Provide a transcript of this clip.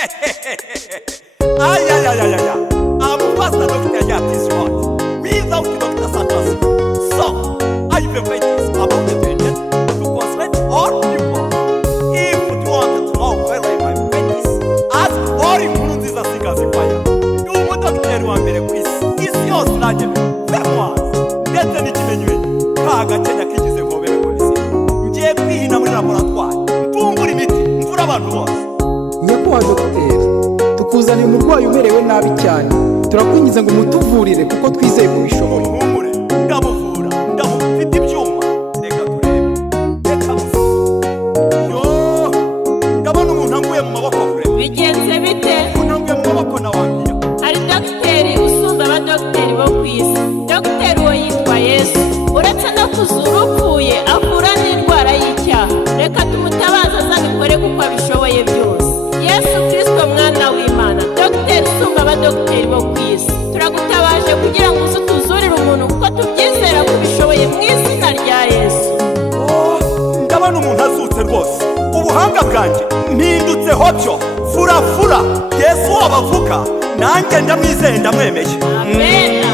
Ay, ay, ay, ay, ay. I'm Pastor Dr. Yatis Ward. Without Dr. Santos. So, I will write this about the vision to concentrate all people. If you want to know where my faith is, ask all Nkurunziza Sigazibaya. You Dr. Wambere Quiz. Is yours, Rajab. Memoirs. Ndetse n'ikimenyetso kagakenya kigize ngobere polisi. Ngiye kwihina muri laboratoire. Mvumbura imiti, mvura abantu bose. Nyakubahwa Dogiteri, tukuzaniye umurwayi umerewe nabi cyane. Turakwingiza ngo mutuvurire kuko twizeye ko bishoboye. Muhumure, ndamuvura, ndamufite ibyuma. Reka turebe. Reka yo, ndabona umuntu anguye mu maboko kure. Bigenze bite? Umuntu anguye mu maboko na wambiya. Ari dogiteri usumba abadogiteri bo ku isi. Dogiteri uwo yitwa Yesu. Uretse no kuzura upfuye, avura n'indwara y'icyaha. Reka tumutabaza azabikore kuko abishoboye byose. Yesu Kristo mwana w'Imana, dogiteri usumba abadogiteri bo ku isi. Turagutabaje kugira ngo uze utuzurire umuntu kuko tubyizera ko ubishoboye mu izina rya Yesu. Ndabona umuntu azutse rwose. Ubuhanga bwanjye mpindutseho byo. Fura. Yesu wabavuka. Nanjye ndamwizeye ndamwemeye. Amen.